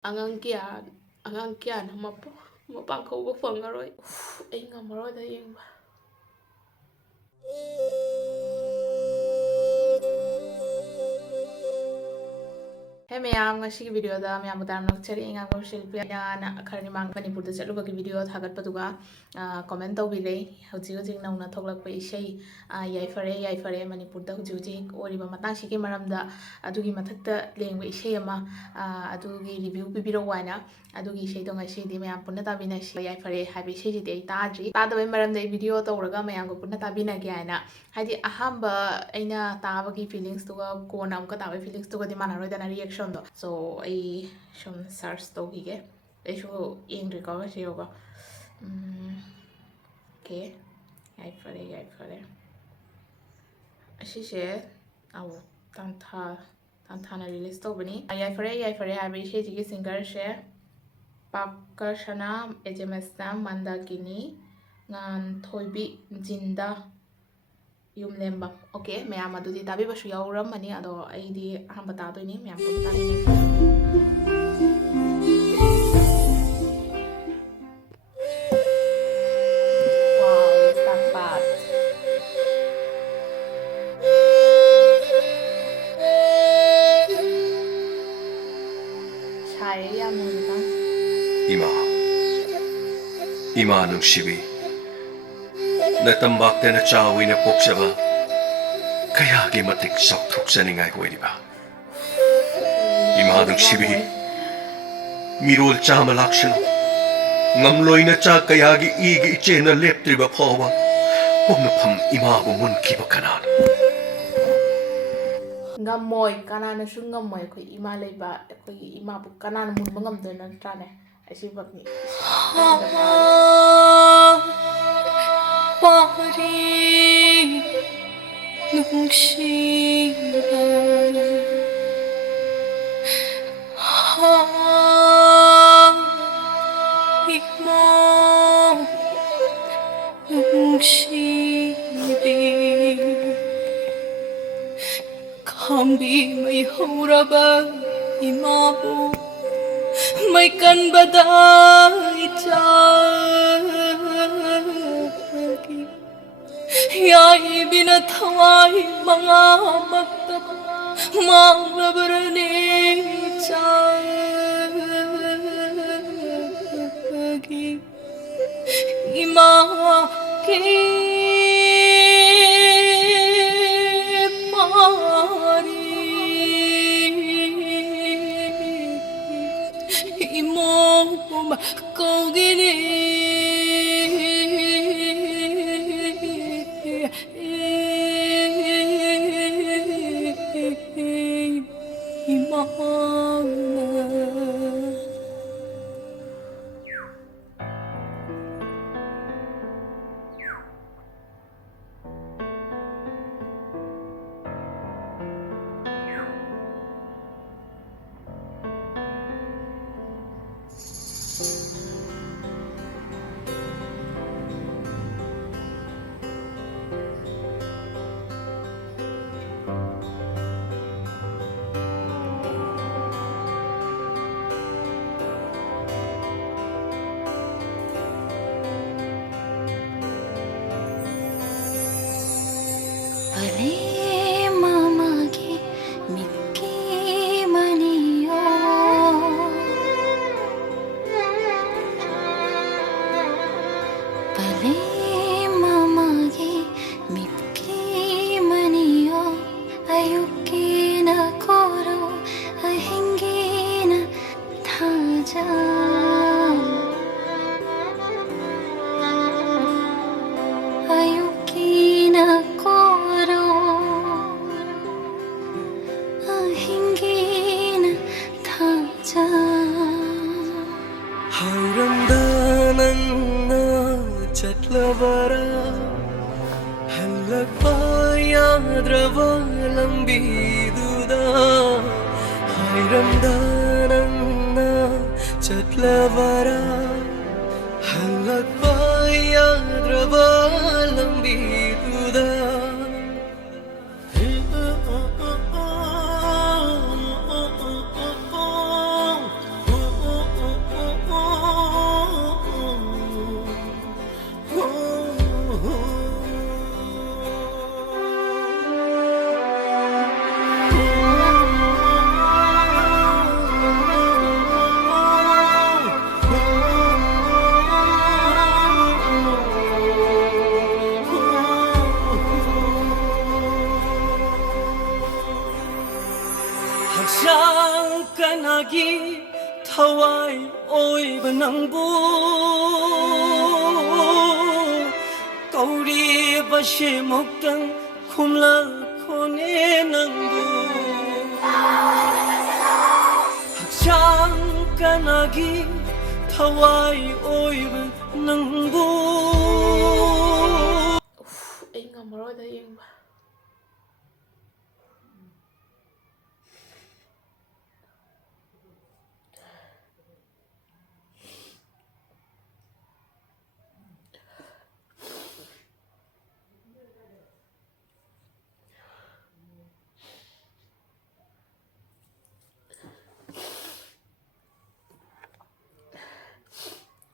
Angang kya na mapang kaubo fangaroy. Ay nga maro da yung ba. Hey mayam ngasi video da mayam budam nak chari inga ko shilpi na khari mang manipur da chalu bagi video thagat paduga comment tawbi rei hauji hauji nauna thoklak pa isei Yaiphare manipur da hauji hauji ori ba matang sigi maram da adugi mathakta lengba isei ama adugi review bibiro waina adugi isei do ngasi di mayam punna tabina isei Yaiphare habi isei ji dei tadri tadabai maram da video tawraga mayam ko punna tabina gyana hadi ahamba aina tabagi feelings tuga kona amka tabai feelings tuga di manaroi da reaction so I some search togige I show in recover yoga okay Yaiphare she said our Tanthana release to bani Yaiphare habi she singer share Pakasana Maisnam Mandakini Nganthoibi Jinda Yumlembam okay mayam adudi tabi basu yauram mani ado aidi ahamba tado ini mayam pun tadi ni wow tak part Sahil Yumlembam Ima nung sibi natambak na chawi na poksaba kaya gimatik sok Thokchom ngay ko ba Ima nung sibi mirol cha malakshan ngamloy na cha kaya gi igi iche na leptri ba phawa pumapam ima bu mun ki ba kanan ngamoy kanana su ngamoy ko ima leba ko ima bu kanana mun bangam do na trane asi bakni Pari nungshira ikmo nungshibi kambi may huraba imabu may kanbaday Yai binatawai mga magtab mangrabarani chagi ima ki pari imom kogini Polem mamagi mikki maniyo Polem mamagi mikki maniyo ayuki na koro ahingi na thaja Chatlavara halakpaya dravalam biduda thawai oi banangbu kauri bashe mokdang khumla khone nangbu hakchang kanagi thawai oi banangbu Ay ngamaro da yung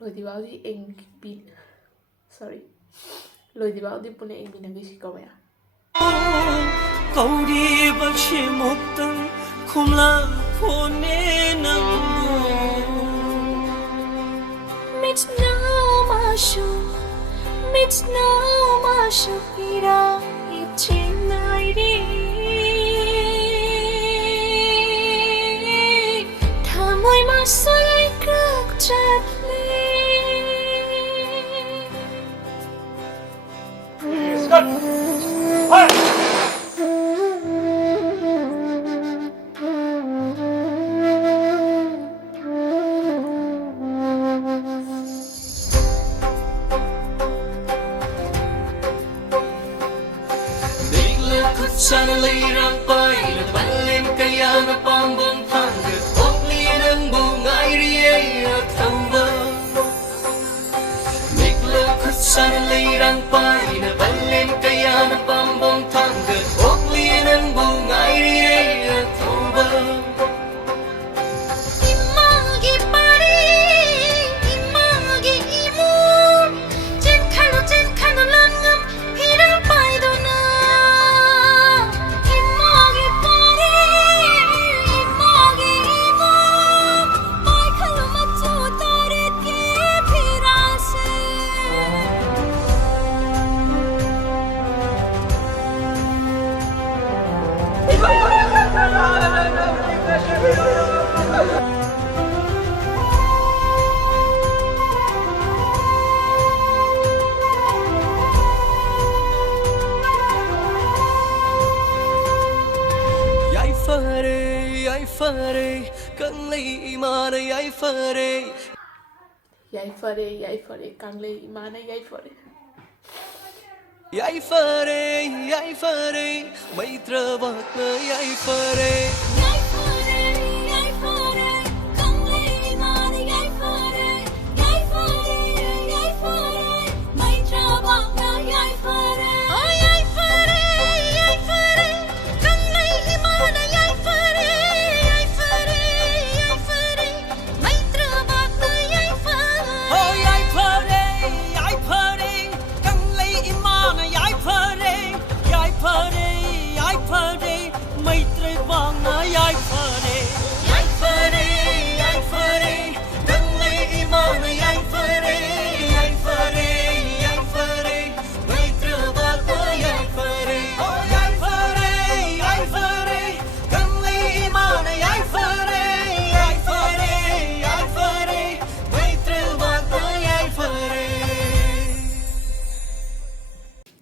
lôi đi báo gì em bị sorry lôi đi báo đi bune em bị năng cái gì cơ mà kauri bashe mokdang khumla khone nangbu Maisnam pira ichinai thamoi masai Heikrujam Chana leirang pai na Polem kaya na pambong thanga Okli ng bungay riya thamba Mikla kutsana leirang pai na Polem kaya na pambong thanga Okli ng bungay riya thamba imagi pari imagi imu jen khano langam hirang pai dona Yaiphare kanglei imana Yaiphare Yaiphare kangle imana Yaiphare Yaiphare maitra vatna Yaiphare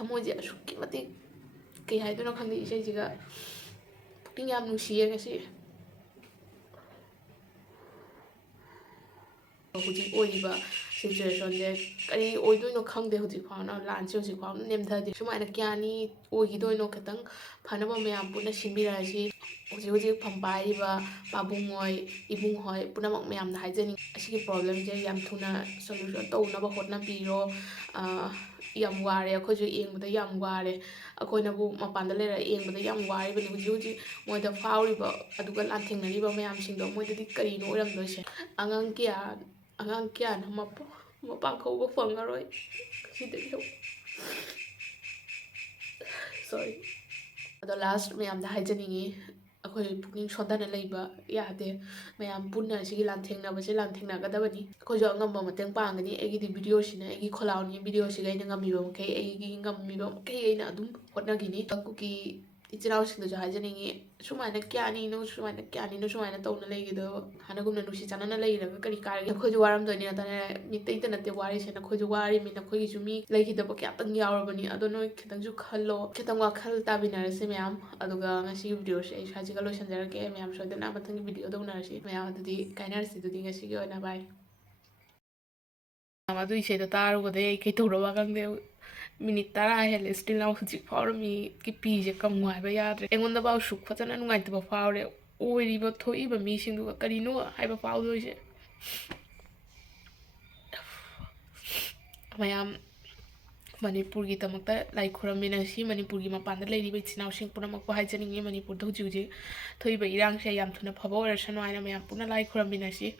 thamo je asukki mati kay haiduna khangdi isai jiga pukting yam nungsiye ngasi huji oiba situation de kari oidoino khangde huji khawna lanchi huji khawna nemthadi sumaina kyani oigidoino khatang phanaba mayam puna simbirasi huji phambai ba pabungoi ibunghoi punamak mayam na haijani asigi problem je yam thuna solution tawna ba hotna biro yam ware akhoju engbuda yam ware akoina bu mapanda lera engbuda yam ware bani huji moida fauriba aduga lanthengna ba mayam singdo moida di kari no oram doise angang kya na mapang kauba fangaroi sidai sorry ado last mayam da haijaningi akoi puking sondana leiba yade mayam punna sigi lanthengna base lanthengna gadabani kojo ngamba mateng pangani egi di video sina egi kholauni video siga ina ngami ba kai egi ngami ba kai ina adum hotna gini kuki 이치나우신도저 하이제닝이 수마이나 끼아니노 수마이나 끼아니노 수마이나 떠오는 레이기도 하나금나 누시 자나나 레이라가 그리 까르게 코주 와람더니 나타나 밑에 인터넷에 와리시나 코주 와리미나 코기 주미 레이기도 꺄땅 야워버니 아도노 키당주 칼로 키당와 칼 따비나르세 매암 아도가 ngasi 비디오시 에이 사지가 로션자르게 매암 소데나 마탕기 비디오도 우나르시 매암 아두디 카이나르시 두디 ngasi기 오나 바이 아마도 이세도 따르고데 케토로와 강데 minute tara hele still now hujik faur mi ki pije kam ngwai ba yadre engonda ba suk phajana nungai ta ba faure oiri ba thoi ba mi sing du karino hai ba pau do je mayam manipur gi tamakta lai khuramina si manipur gi mapanda leiri ba chinaw sing puna mak ba haijaningi manipur da hujik hujik thoi ba irang se yam thuna phabo ra sanwai na mayam puna lai khuramina si